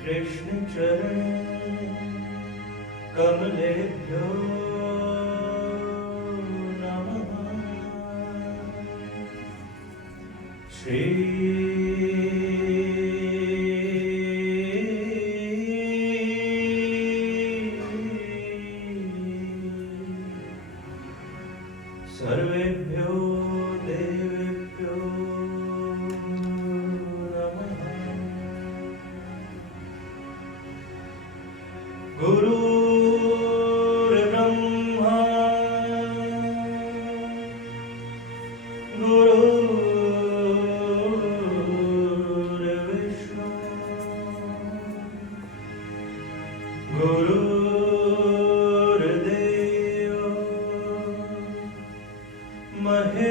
कृष्ण चरण कमलेभ्यो नमः। सर्वेभ्यो देवेभ्यो नमः। गुरुर्ब्रह्मा गुरुर्विष्णु गुरुर्देव महेश्वर।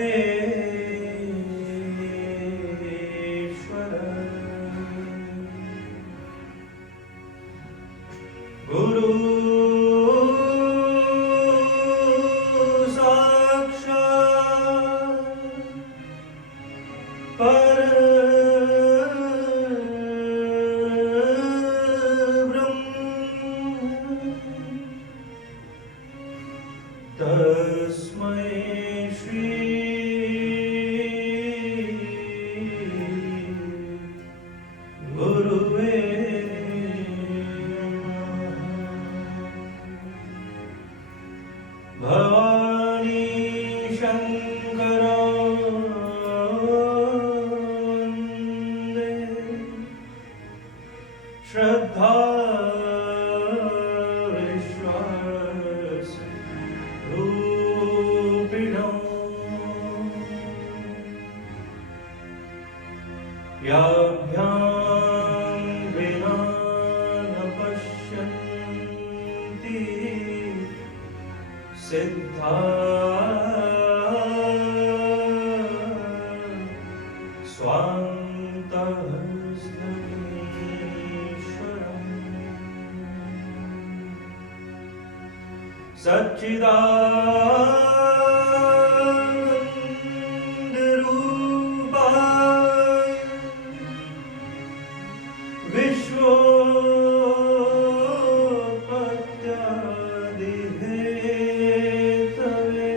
गुरु साक्षात् परब्रह्म तस्मै श्री गुरुवे भवानी शंकर वंदे श्रद्धा विश्वास रूपिणो याभ्यां विना न पश्यन्ति सिद्धा स्वान्तः स्मरेश्वरम्। सच्चिदानन्दरूपाय विश्वोत्पत्त्यादिहेतवे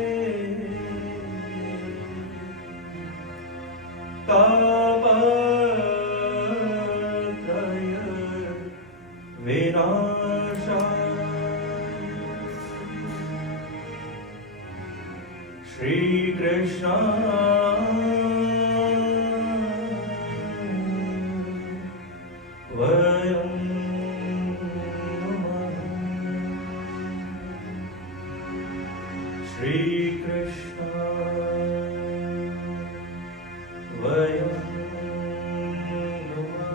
तापत्रय विनाशाय श्रीकृष्ण वयं नमः। श्रीकृष्ण वयं नमः।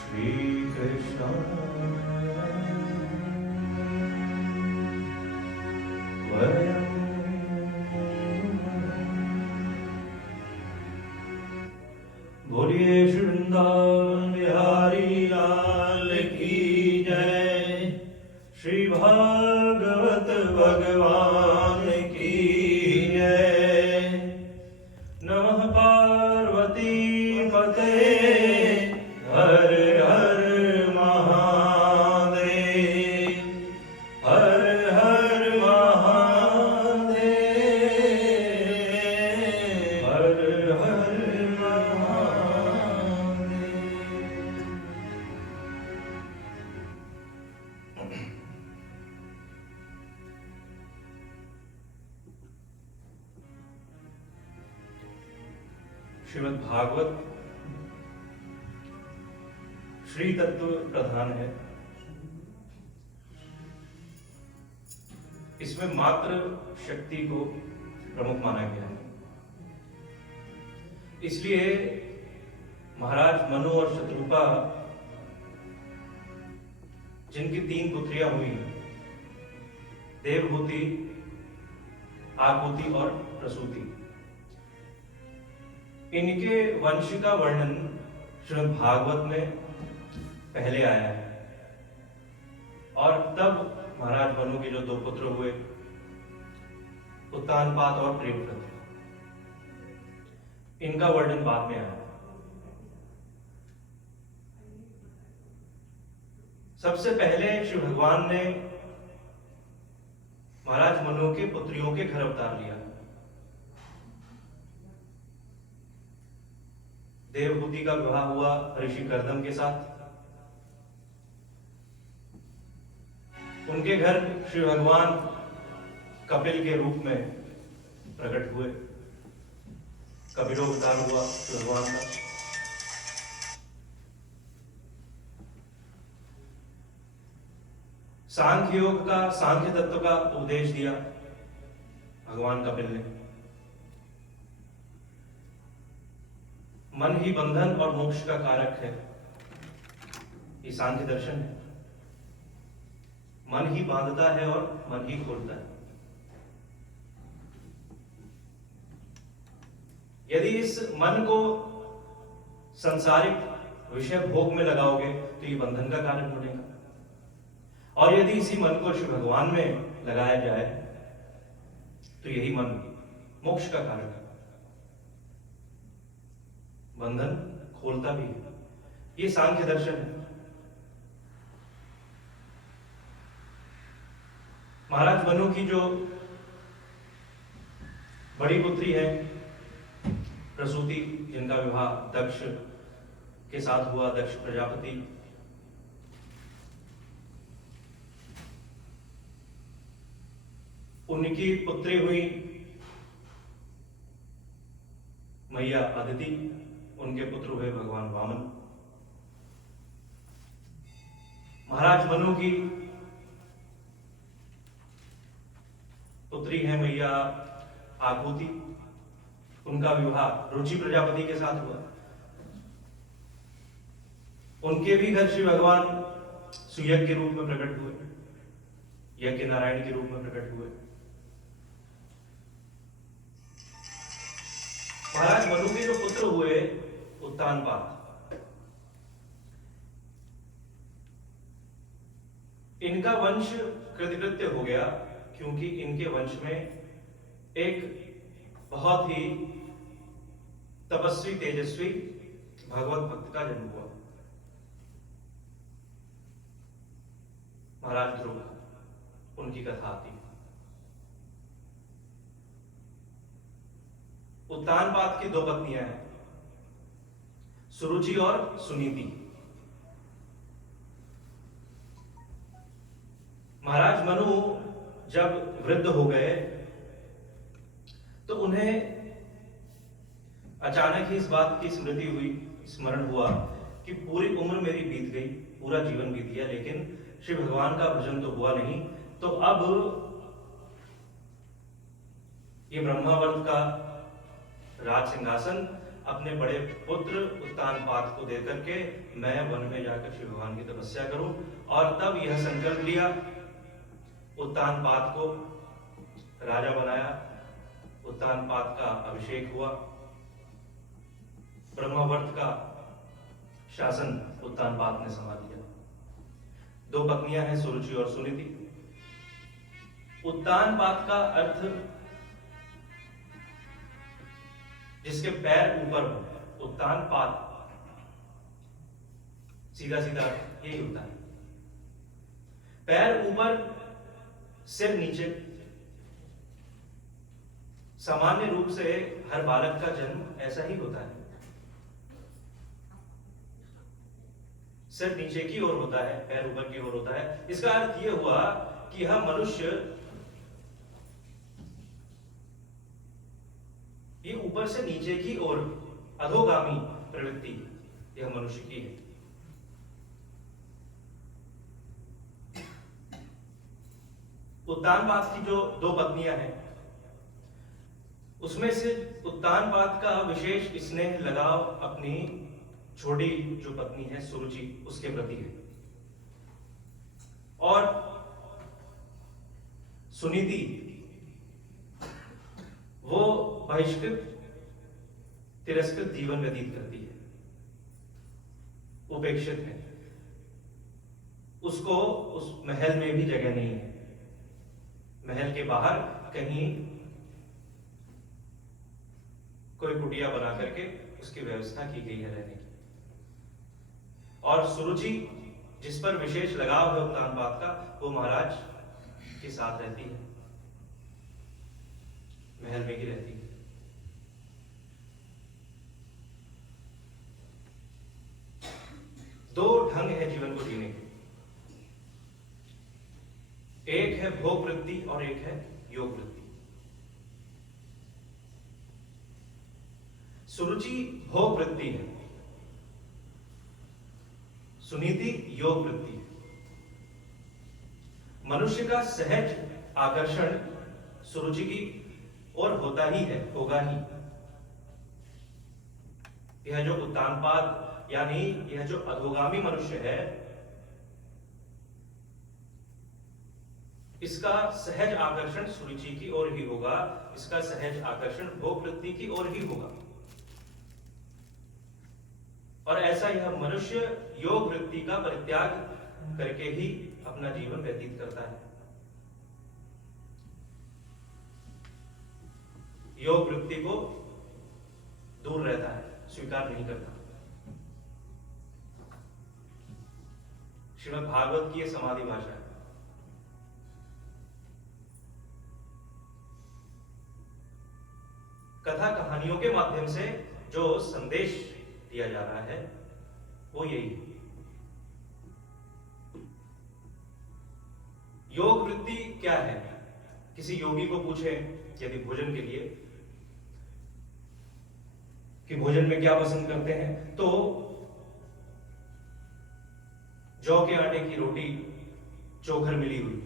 श्रीकृष्ण वयं बोलिए श्री वृंदावन बिहारी लाल की जय। श्री भागवत भगवान की जय। नमः पार्वती पते हर हर महादेव। हर हर महादेव। हर हर श्रीमद् भागवत श्री तत्व प्रधान है। इसमें मात्र शक्ति को प्रमुख माना गया है। इसलिए महाराज मनु और शत्रुपा जिनकी 3 पुत्रियां हुई, देवहूति, आकुति और प्रसूति, इनके वंश का वर्णन श्रीमद् भागवत में पहले आया है। और तब महाराज मनु के जो दो पुत्र हुए, उत्तानपाद और प्रेमव्रत, इनका वर्णन बाद में आया। सबसे पहले श्री भगवान ने महाराज मनु के पुत्रियों के घर अवतार लिया। देवहूति का विवाह हुआ ऋषि कर्दम के साथ। उनके घर श्री भगवान कपिल के रूप में प्रकट हुए। कपिलोवतार हुआ श्री भगवान का। सांख्य योग का, सांख्य तत्व का उपदेश दिया भगवान कपिल ने। मन ही बंधन और मोक्ष का कारक है, ये सांख्य दर्शन है। मन ही बांधता है और मन ही खोलता है। यदि इस मन को संसारिक विषय भोग में लगाओगे तो ये बंधन का कारण बनेगा, और यदि इसी मन को श्री भगवान में लगाया जाए तो यही मन मोक्ष का कारण है। बंधन खोलता भी है, ये सांख्य दर्शन है। महाराज मनु की जो बड़ी पुत्री है प्रसूति, जिनका विवाह दक्ष के साथ हुआ, दक्ष प्रजापति, उनकी पुत्री हुई मैया अदिति, उनके पुत्र हुए भगवान वामन। महाराज मनु की पुत्री है मैया आकुति, उनका विवाह रुचि प्रजापति के साथ हुआ। उनके भी घर श्री भगवान सुयज्ञ के रूप में प्रकट हुए, यज्ञ नारायण के रूप में प्रकट हुए। महाराज मनु के जो पुत्र हुए उत्तानपाद, इनका वंश कृतकृत्य हो गया, क्योंकि इनके वंश में एक बहुत ही तपस्वी तेजस्वी भगवत भक्त का जन्म हुआ, महाराज ध्रुव। उनकी कथा आती है। उत्तानपाद की दो पत्नियां हैं, सुरुचि और सुनीति। महाराज मनु जब वृद्ध हो गए तो उन्हें अचानक ही इस बात की स्मृति हुई, स्मरण हुआ कि पूरी उम्र मेरी बीत गई, पूरा जीवन बीत गया, लेकिन श्री भगवान का भजन तो हुआ नहीं। तो अब ये ब्रह्मावर्त का राज सिंहासन अपने बड़े पुत्र उत्तानपाद को देकर के मैं वन में जाकर श्री भगवान की तपस्या करूं। और तब यह संकल्प लिया, उत्तानपाद को राजा बनाया, उत्तानपाद का अभिषेक हुआ, ब्रह्मावर्त का शासन उत्तानपाद ने संभाल लिया। दो पत्नियां हैं, सुरुचि और सुनीति। उत्तानपाद का अर्थ जिसके पैर ऊपर हो, उत्तानपाद, सीधा सीधा यही होता है। पैर ऊपर, सिर नीचे। सामान्य रूप से हर बालक का जन्म ऐसा ही होता है, सिर नीचे की ओर होता है, पैर ऊपर की ओर होता है। इसका अर्थ यह हुआ कि यह मनुष्य, ये ऊपर से नीचे की ओर अधोगामी प्रवृत्ति यह मनुष्य की है। उत्तानपाद की जो दो पत्नियां हैं, उसमें से उत्तानपाद का विशेष स्नेह लगाव अपनी छोटी जो पत्नी है सुरुचि, उसके प्रति है। और सुनीति वो बहिष्कृत, तिरस्कृत जीवन व्यतीत करती है। उपेक्षित है, उसको उस महल में भी जगह नहीं है। महल के बाहर कहीं कोई कुटिया बना करके उसकी व्यवस्था की गई है रहने की। और सुरुचि जिस पर विशेष लगाव है उत्तानपाद का, वो महाराज के साथ रहती है, महल में ही रहती है। दो ढंग है जीवन को जीने के, एक है भोग वृत्ति और एक है योग वृत्ति। सुरुचि भोग वृत्ति है, सुनीति योग वृत्ति है। मनुष्य का सहज आकर्षण सुरुचि की ओर होता ही है, होगा ही। यह जो उत्तानपाद यानी यह जो अधोगामी मनुष्य है, इसका सहज आकर्षण सुरुचि की ओर ही होगा, इसका सहज आकर्षण भोग वृत्ति की ओर ही होगा। और ऐसा यह मनुष्य योग वृत्ति का परित्याग करके ही अपना जीवन व्यतीत करता है। योग वृत्ति को दूर रहता है, स्वीकार नहीं करता। श्रीमद् भागवत की यह समाधि भाषा है। कथा कहानियों के माध्यम से जो संदेश दिया जा रहा है वो यही है। योग वृत्ति क्या है? किसी योगी को पूछे यदि भोजन के लिए कि भोजन में क्या पसंद करते हैं, तो जौ के आटे की रोटी चोखर मिली हुई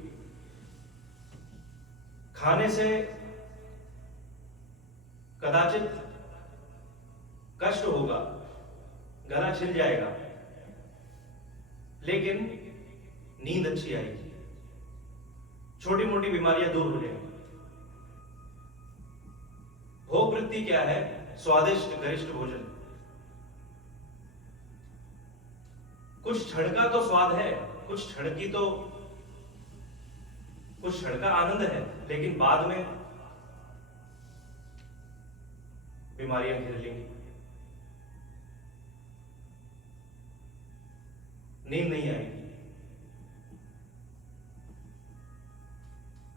खाने से कदाचित कष्ट होगा, गला छिल जाएगा, लेकिन नींद अच्छी आएगी, छोटी मोटी बीमारियां दूर हो जाएंगी। भोग वृत्ति क्या है? स्वादिष्ट गरिष्ठ भोजन। कुछ क्षण का तो स्वाद है, कुछ क्षण का आनंद है, लेकिन बाद में बीमारियां घेर लेंगी, नींद नहीं आएगी,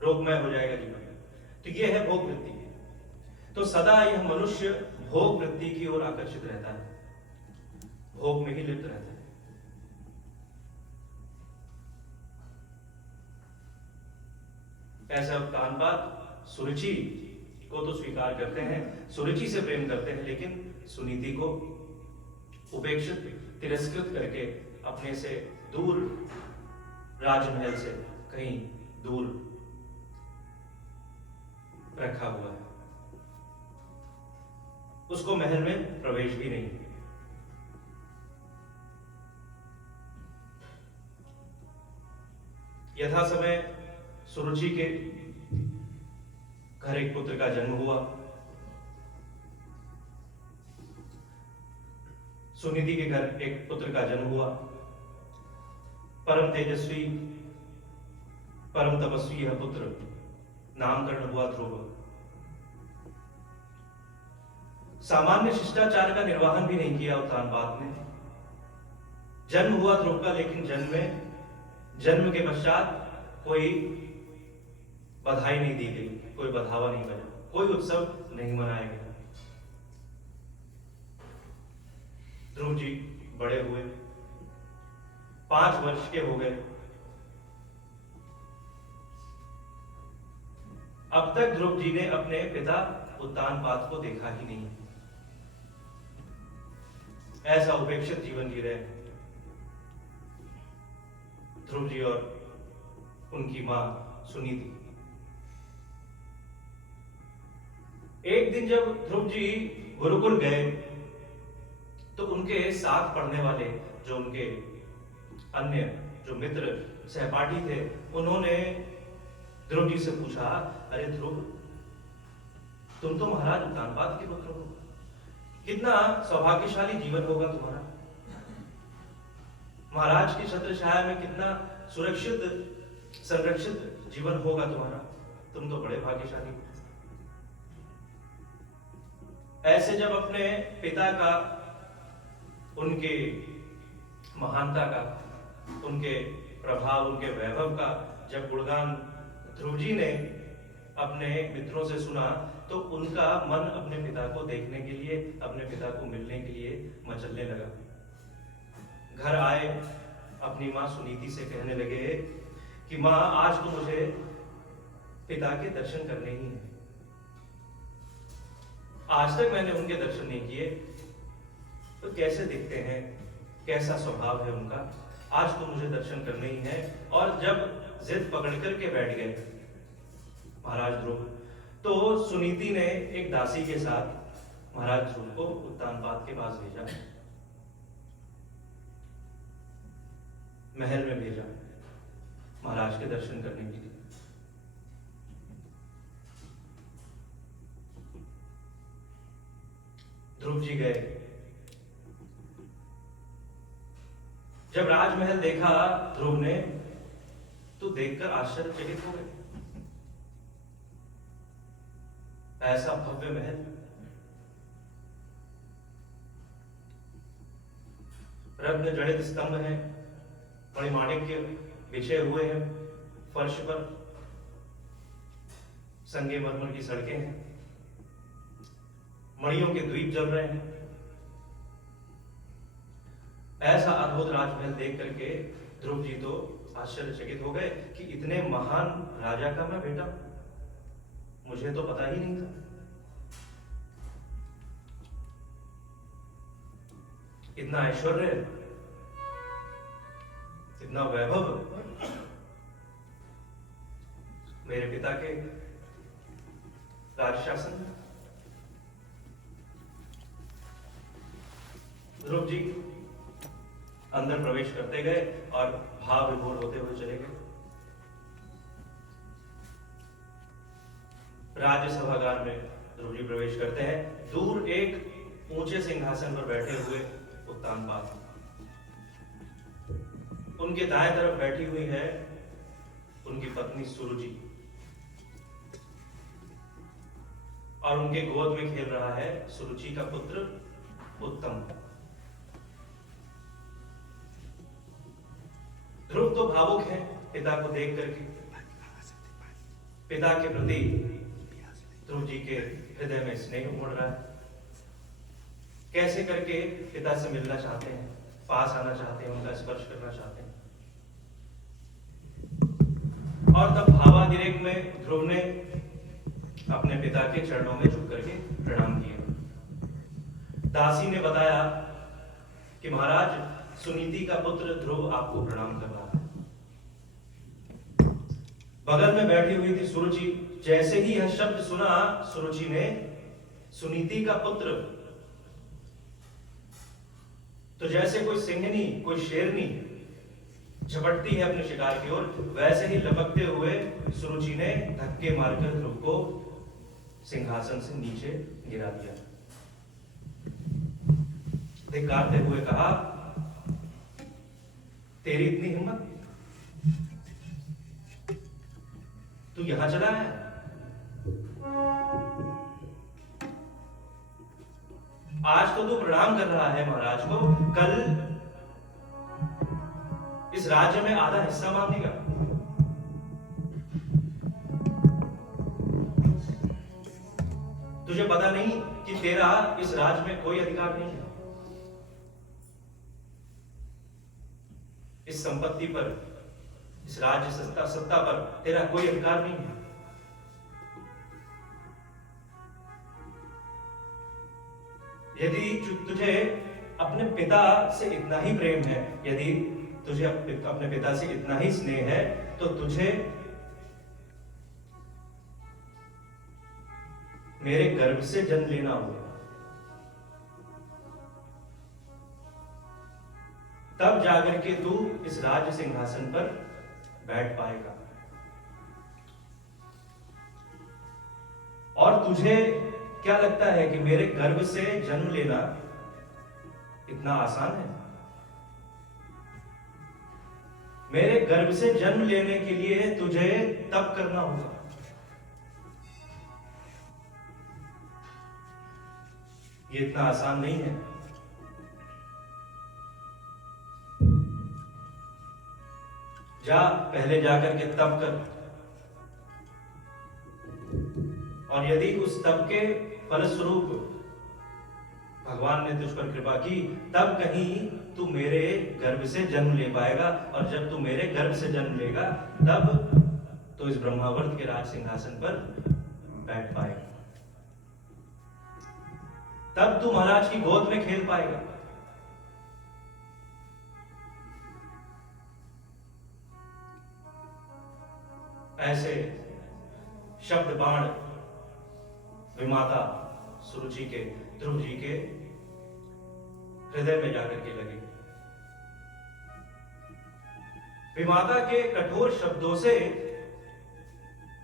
रोगमय हो जाएगा जीवन। तो यह है भोग वृत्ति। तो सदा यह मनुष्य भोग वृत्ति की ओर आकर्षित रहता है, भोग में ही लिप्त रहता है। ऐसा उत्तानपाद सुरुचि को तो स्वीकार करते हैं, सुरुचि से प्रेम करते हैं, लेकिन सुनीति को उपेक्षित, तिरस्कृत करके अपने से दूर, राजमहल से कहीं दूर रखा हुआ है। उसको महल में प्रवेश भी नहीं। यथा समय सुरुचि के घर एक पुत्र का जन्म हुआ। सुनीति के घर एक पुत्र का जन्म हुआ। परम तेजस्वी, परम तपस्वी यह पुत्र नामकरण हुआ ध्रुव। सामान्य शिष्टाचार का निर्वाहन भी नहीं किया उत्तानपाद ने। जन्म हुआ ध्रुव का, लेकिन जन्म के पश्चात कोई बधाई नहीं दी गई, कोई बधावा नहीं बजा, कोई उत्सव नहीं मनाया गया। ध्रुव जी बड़े हुए, 5 वर्ष के हो गए। अब तक ध्रुव जी ने अपने पिता उत्तानपाद को देखा ही नहीं। ऐसा उपेक्षित जीवन जी रहे ध्रुव जी और उनकी मां सुनीति। एक दिन जब ध्रुव जी गुरुकुल गए तो उनके साथ पढ़ने वाले जो उनके अन्य जो मित्र सहपाठी थे, उन्होंने ध्रुव जी से पूछा, अरे ध्रुव, तुम तो महाराज उत्तानपाद के पुत्र हो, कितना सौभाग्यशाली जीवन होगा तुम्हारा। महाराज की छत्र छाया में कितना सुरक्षित संरक्षित जीवन होगा तुम्हारा। तुम तो बड़े भाग्यशाली हो। ऐसे जब अपने पिता का, उनके महानता का, उनके प्रभाव, उनके वैभव का जब गुणगान ध्रुव जी ने अपने मित्रों से सुना, तो उनका मन अपने पिता को देखने के लिए, अपने पिता को मिलने के लिए मचलने लगा। घर आए, अपनी माँ सुनीति से कहने लगे कि माँ, आज तो मुझे पिता के दर्शन करने ही हैं। आज तक मैंने उनके दर्शन नहीं किए, तो कैसे दिखते हैं, कैसा स्वभाव है उनका, आज तो मुझे दर्शन करने ही है। और जब जिद पकड़ करके बैठ गए महाराज ध्रुव, तो सुनीति ने एक दासी के साथ महाराज ध्रुव को उत्तानपाद के पास भेजा, महल में भेजा महाराज के दर्शन करने के लिए। ध्रुव जी गए। जब राजमहल देखा ध्रुव ने, तो देखकर आश्चर्यचकित हो गए। ऐसा भव्य महल, रत्न जड़ित स्तंभ हैं, मणिमाणिक्य बिछे हुए हैं फर्श पर, संगमरमर की सड़कें हैं, मणियों के द्वीप जल रहे हैं। ऐसा अद्भुत राजमहल देख करके ध्रुव जी तो आश्चर्यचकित हो गए कि इतने महान राजा का मैं बेटा, मुझे तो पता ही नहीं था। इतना ऐश्वर्य, इतना वैभव मेरे पिता के राज शासन में। ध्रुव जी अंदर प्रवेश करते गए और भाव विभोर होते हुए चले गए। राज्य सभागार में ध्रुव जी प्रवेश करते हैं। दूर एक ऊंचे सिंहासन पर बैठे हुए उत्तानपाद, उनके दाएं तरफ बैठी हुई है उनकी पत्नी सुरुचि, और उनके गोद में खेल रहा है सुरुचि का पुत्र उत्तम। ध्रुव तो भावुक है पिता को देख करके। पिता के प्रति ध्रुव जी के हृदय में स्नेह उमड़ रहा है। कैसे करके पिता से मिलना चाहते हैं, पास आना चाहते हैं, उनका स्पर्श करना चाहते हैं। और तब भावातिरेक में ध्रुव ने अपने पिता के चरणों में झुक करके प्रणाम किया। दासी ने बताया कि महाराज, सुनीति का पुत्र ध्रुव आपको प्रणाम कर रहा है। बगल में बैठी हुई थी सुरुचि। जैसे ही यह शब्द सुना, सुरुचि ने सुनीति का पुत्र, तो जैसे कोई सिंहनी, कोई शेरनी झपटती है अपने शिकार की ओर, वैसे ही लपकते हुए सुरुचि ने धक्के मारकर ध्रुव को सिंहासन से नीचे गिरा दिया। धिक्कारते हुए कहा, तेरी इतनी हिम्मत, तू यहां चला है? आज तो तू प्रणाम कर रहा है महाराज को, कल इस राज्य में आधा हिस्सा मांगेगा। तुझे पता नहीं कि तेरा इस राज्य में कोई अधिकार नहीं है। इस संपत्ति पर, इस राज्य सत्ता पर तेरा कोई अधिकार नहीं है। यदि तुझे अपने पिता से इतना ही प्रेम है, यदि तुझे अपने पिता से इतना ही स्नेह है, तो तुझे मेरे गर्भ से जन्म लेना होगा। तब जाकर के तू इस राज्य सिंहासन पर बैठ पाएगा। और तुझे क्या लगता है कि मेरे गर्भ से जन्म लेना इतना आसान है? मेरे गर्भ से जन्म लेने के लिए तुझे तप करना होगा। ये इतना आसान नहीं है। जा पहले जाकर के तप कर, और यदि उस तप के फलस्वरूप भगवान ने तुझ पर कृपा की, तब कहीं तू मेरे गर्भ से जन्म ले पाएगा। और जब तू मेरे गर्भ से जन्म लेगा, तब तो इस ब्रह्मावर्त के राज सिंहासन पर बैठ पाएगा, तब तू महाराज की गोद में खेल पाएगा। ऐसे शब्द बाण विमाता सुरुचि के, ध्रुव जी के हृदय में जाकर के लगे। विमाता के कठोर शब्दों से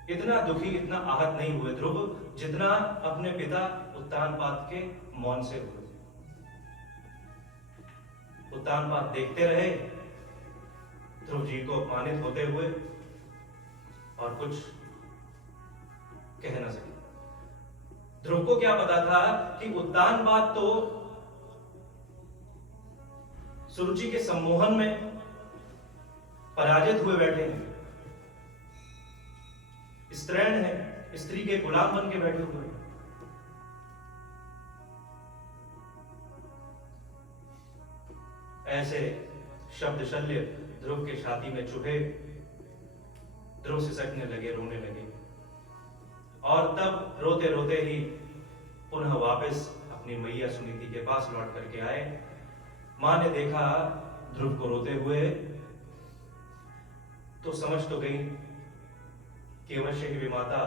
इतना दुखी, इतना आहत नहीं हुए ध्रुव, जितना अपने पिता उत्तानपाद के मौन से हुए। उत्तानपाद देखते रहे ध्रुव जी को अपमानित होते हुए, और कुछ कह ना सके। ध्रुव को क्या पता था कि उत्तानपाद तो सुरुचि के सम्मोहन में पराजित हुए बैठे हैं, स्त्रैण है, स्त्री के गुलाम बन के बैठे हुए हैं। ऐसे शब्द शल्य ध्रुव के छाती में चुभे, ध्रुव सिसकने लगे, रोने लगे। और तब रोते रोते ही पुनः वापस अपनी मैया सुनीति के पास लौट करके आए। मां ने देखा ध्रुव को रोते हुए, तो समझ तो गई कि अवश्य ही विमाता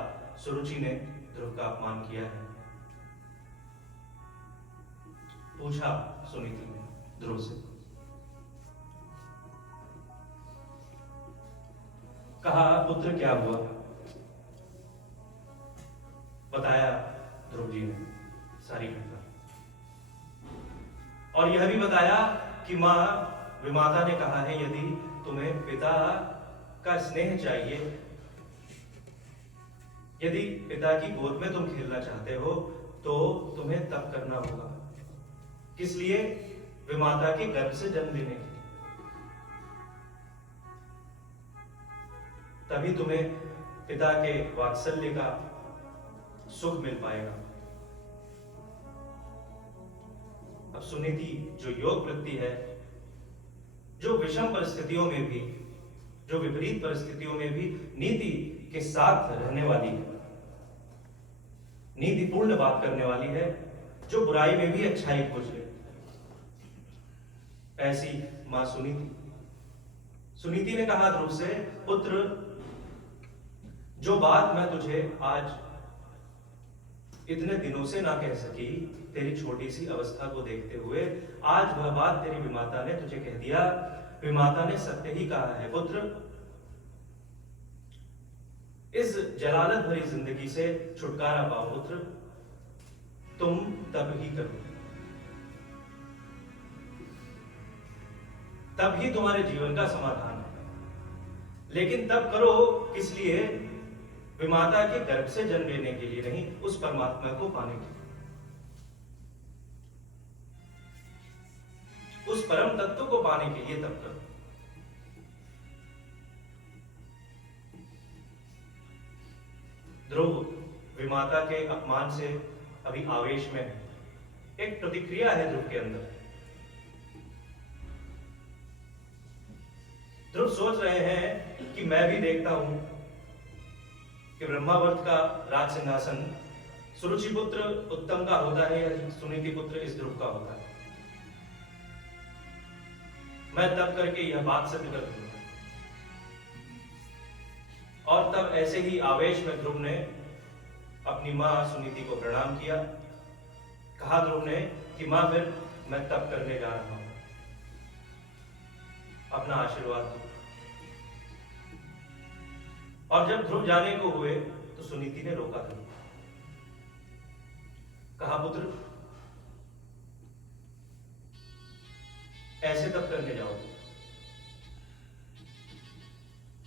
सुरुचि ने ध्रुव का अपमान किया है। पूछा सुनीति ने ध्रुव से, कहा पुत्र क्या हुआ? बताया ध्रुव जी ने सारी घटना, और यह भी बताया कि मां विमाता ने कहा है यदि तुम्हें पिता का स्नेह चाहिए, यदि पिता की गोद में तुम खेलना चाहते हो, तो तुम्हें तप करना होगा। किस लिए? विमाता के गर्भ से जन्म लेने के लिए। तभी तुम्हें पिता के वात्सल्य का सुख मिल पाएगा। अब सुनीति जो योग वृत्ति है, जो विषम परिस्थितियों में भी, जो विपरीत परिस्थितियों में भी नीति के साथ रहने वाली है, नीतिपूर्ण बात करने वाली है, जो बुराई में भी अच्छाई खोज ले, ऐसी मां सुनीति। सुनीति ने कहा ध्रुव से, पुत्र जो बात मैं तुझे आज इतने दिनों से ना कह सकी, तेरी छोटी सी अवस्था को देखते हुए, आज वह बात तेरी विमाता ने तुझे कह दिया। विमाता ने सत्य ही कहा है पुत्र, इस जलालत भरी जिंदगी से छुटकारा पाओ पुत्र, तुम तब ही करो, तब ही तुम्हारे जीवन का समाधान है। लेकिन तब करो किस लिए? विमाता के गर्भ से जन्म लेने के लिए नहीं, उस परमात्मा को पाने के लिए, उस परम तत्व को पाने के लिए तब करो। ध्रुव विमाता के अपमान से अभी आवेश में है। एक प्रतिक्रिया है ध्रुव के अंदर। ध्रुव सोच रहे हैं कि मैं भी देखता हूं कि ब्रह्मावर्त का राज सिंहासन सुरुचि पुत्र उत्तम का होता है या सुनीति पुत्र इस ध्रुव का होता है। मैं तब करके यह बात सिद्ध कर दूंगा। और तब ऐसे ही आवेश में ध्रुव ने अपनी मां सुनीति को प्रणाम किया। कहा ध्रुव ने कि मां फिर मैं तप करने जा रहा हूं, अपना आशीर्वाद दो। और जब ध्रुव जाने को हुए तो सुनीति ने रोका ध्रुव। कहा पुत्र ऐसे तप करने जाओगे,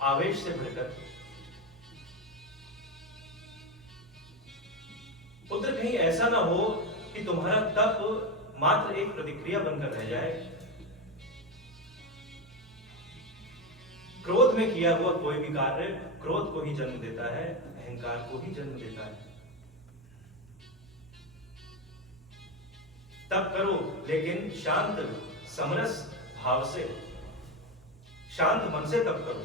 आवेश से भरकर, पुत्र कहीं ऐसा ना हो कि तुम्हारा तप मात्र एक प्रतिक्रिया बनकर रह जाए। क्रोध में किया हुआ कोई भी कार्य क्रोध को ही जन्म देता है, अहंकार को ही जन्म देता है। तप करो लेकिन शांत समरस भाव से, शांत मन से तप करो।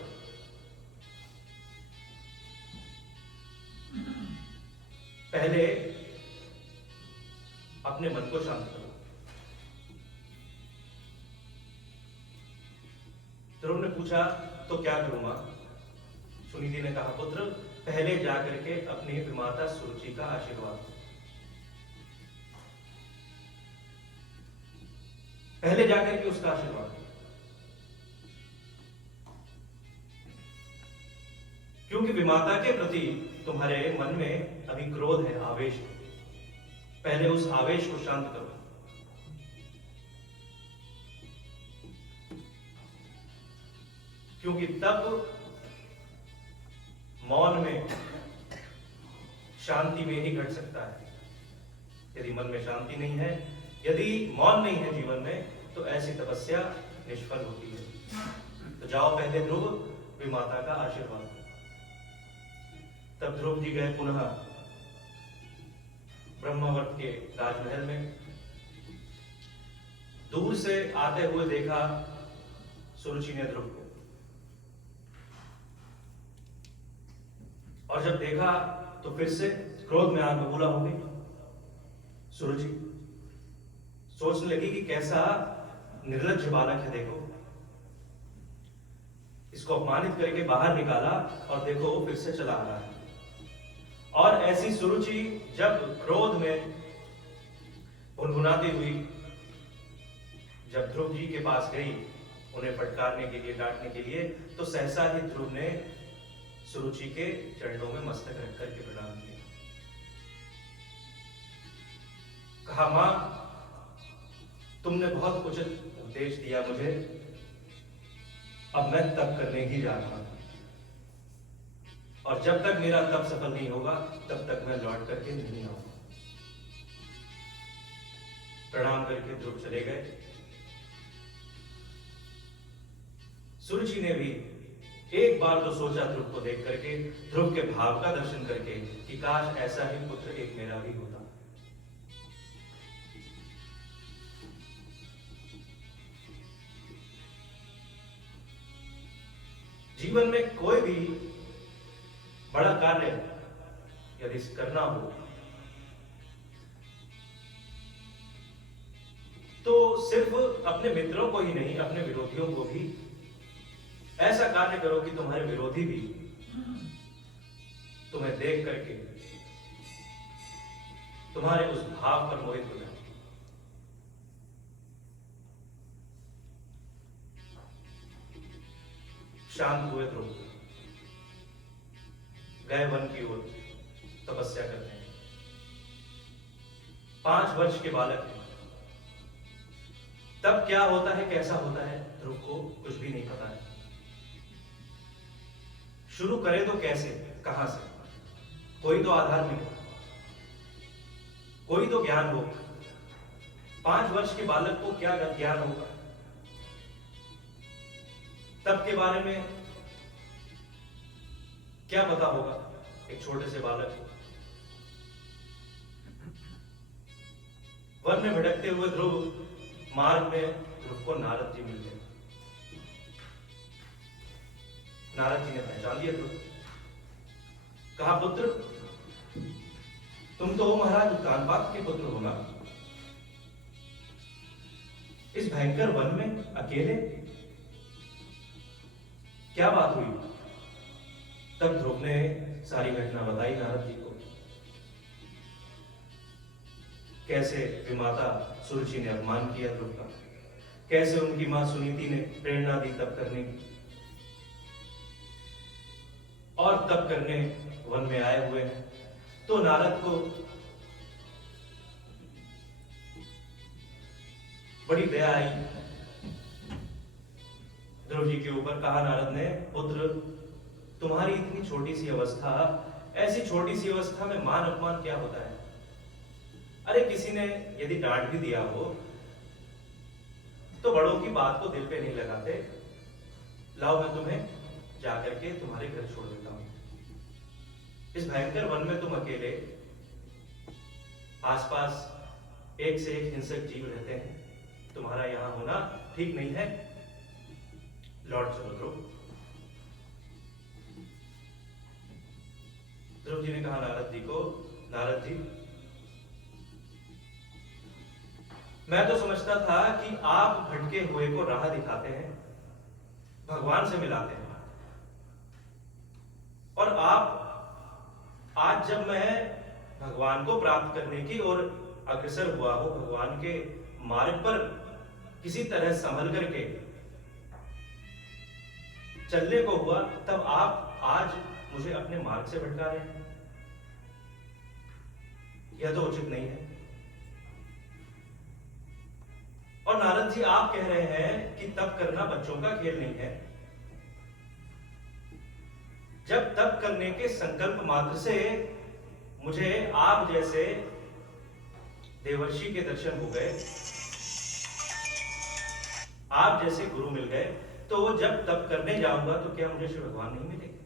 पहले अपने मन को शांत करो। ध्रुव ने पूछा तो क्या करूं मां? सुनीति ने कहा पुत्र पहले जाकर के अपनी विमाता सुरुचि का आशीर्वाद, पहले जाकर के उसका आशीर्वाद, क्योंकि विमाता के प्रति तुम्हारे मन में अभी क्रोध है, आवेश है। पहले उस आवेश को शांत करो। क्योंकि तब मौन में, शांति में ही घट सकता है। यदि मन में शांति नहीं है, यदि मौन नहीं है जीवन में, तो ऐसी तपस्या निष्फल होती है। तो जाओ पहले ध्रुव विमाता का आशीर्वाद। तब ध्रुव जी गए पुनः ब्रह्मावर्त के राजमहल में। दूर से आते हुए देखा सुरुचि ने ध्रुव को, और जब देखा तो फिर से क्रोध में आग बबूला हो गई। सुरुचि सोचने लगी कि कैसा निर्लज्ज बालक है, देखो इसको अपमानित करके बाहर निकाला और देखो वो फिर से चला आ रहा है। और ऐसी सुरुचि जब क्रोध में गुनगुनाती हुई जब ध्रुव जी के पास गई उन्हें फटकारने के लिए, डांटने के लिए, तो सहसा ही ध्रुव ने सुरुचि के चरणों में मस्तक रख करके प्रणाम किया। कहा मां तुमने बहुत उचित उपदेश दिया मुझे, अब मैं तप करने ही जा रहा हूं, और जब तक मेरा तप सफल नहीं होगा तब तक मैं लौट करके नहीं आऊंगा। प्रणाम करके ध्रुव चले गए। सुरुचि ने भी एक बार तो सोचा ध्रुव को देख करके, ध्रुव के भाव का दर्शन करके, कि काश ऐसा ही पुत्र एक मेरा भी होता। जीवन में कोई भी बड़ा कार्य यदि करना हो तो सिर्फ अपने मित्रों को ही नहीं, अपने विरोधियों को भी ऐसा कार्य करो कि तुम्हारे विरोधी भी तुम्हें देख करके तुम्हारे उस भाव पर मोहित हो जाए। शांत हुए ध्रुव, गए वन की ओर तपस्या करते हैं। 5 वर्ष के बालक हैं। तब क्या होता है, कैसा होता है, ध्रुव को कुछ भी नहीं पता है। शुरू करें तो कैसे, कहां से? कोई तो आधार नहीं, कोई तो ज्ञान हो। 5 वर्ष के बालक को क्या ज्ञान होगा? तब के बारे में क्या पता होगा एक छोटे से बालक को? वन में भटकते हुए ध्रुव, मार्ग में ध्रुव को नारद जी मिल गए। नारद जी ने पहचान लिया ध्रुव। कहा पुत्र तुम तो महाराज उत्तानपाद के पुत्र हो ना, इस भयंकर वन में अकेले क्या बात हुई? तब ध्रुव ने सारी घटना बताई नारद जी को। कैसे विमाता सुरुचि ने अपमान किया ध्रुव का, कैसे उनकी मां सुनीति ने प्रेरणा दी तप करने की, और तप करने वन में आए हुए हैं। तो नारद को बड़ी दया आई ध्रुव ध्रुव जी के ऊपर कहा नारद ने, पुत्र तुम्हारी इतनी छोटी सी अवस्था, ऐसी छोटी सी अवस्था में मान अपमान क्या होता है? अरे किसी ने यदि डांट भी दिया हो तो बड़ों की बात को दिल पे नहीं लगाते। लाओ मैं तुम्हें जाकर के तुम्हारे घर छोड़ देता हूं। इस भयंकर वन में तुम अकेले, आसपास एक से एक हिंसक जीव रहते हैं, तुम्हारा यहां होना ठीक नहीं है। लौट चलो ध्रुव। ध्रुव जी ने कहा नारद जी को, नारद जी मैं तो समझता था कि आप भटके हुए को राह दिखाते हैं, भगवान से मिलाते हैं, और आप आज जब मैं भगवान को प्राप्त करने की ओर अग्रसर हुआ हो, भगवान के मार्ग पर किसी तरह संभल करके चलने को हुआ, तब आप आज मुझे अपने मार्ग से भटका रहे हैं। यह तो उचित नहीं है। और नारद जी आप कह रहे हैं कि तप करना बच्चों का खेल नहीं है। जब तप करने के संकल्प मात्र से मुझे आप जैसे देवर्षि के दर्शन हो गए, आप जैसे गुरु मिल गए, तो जब तप करने जाऊंगा तो क्या मुझे श्री भगवान नहीं मिलेंगे?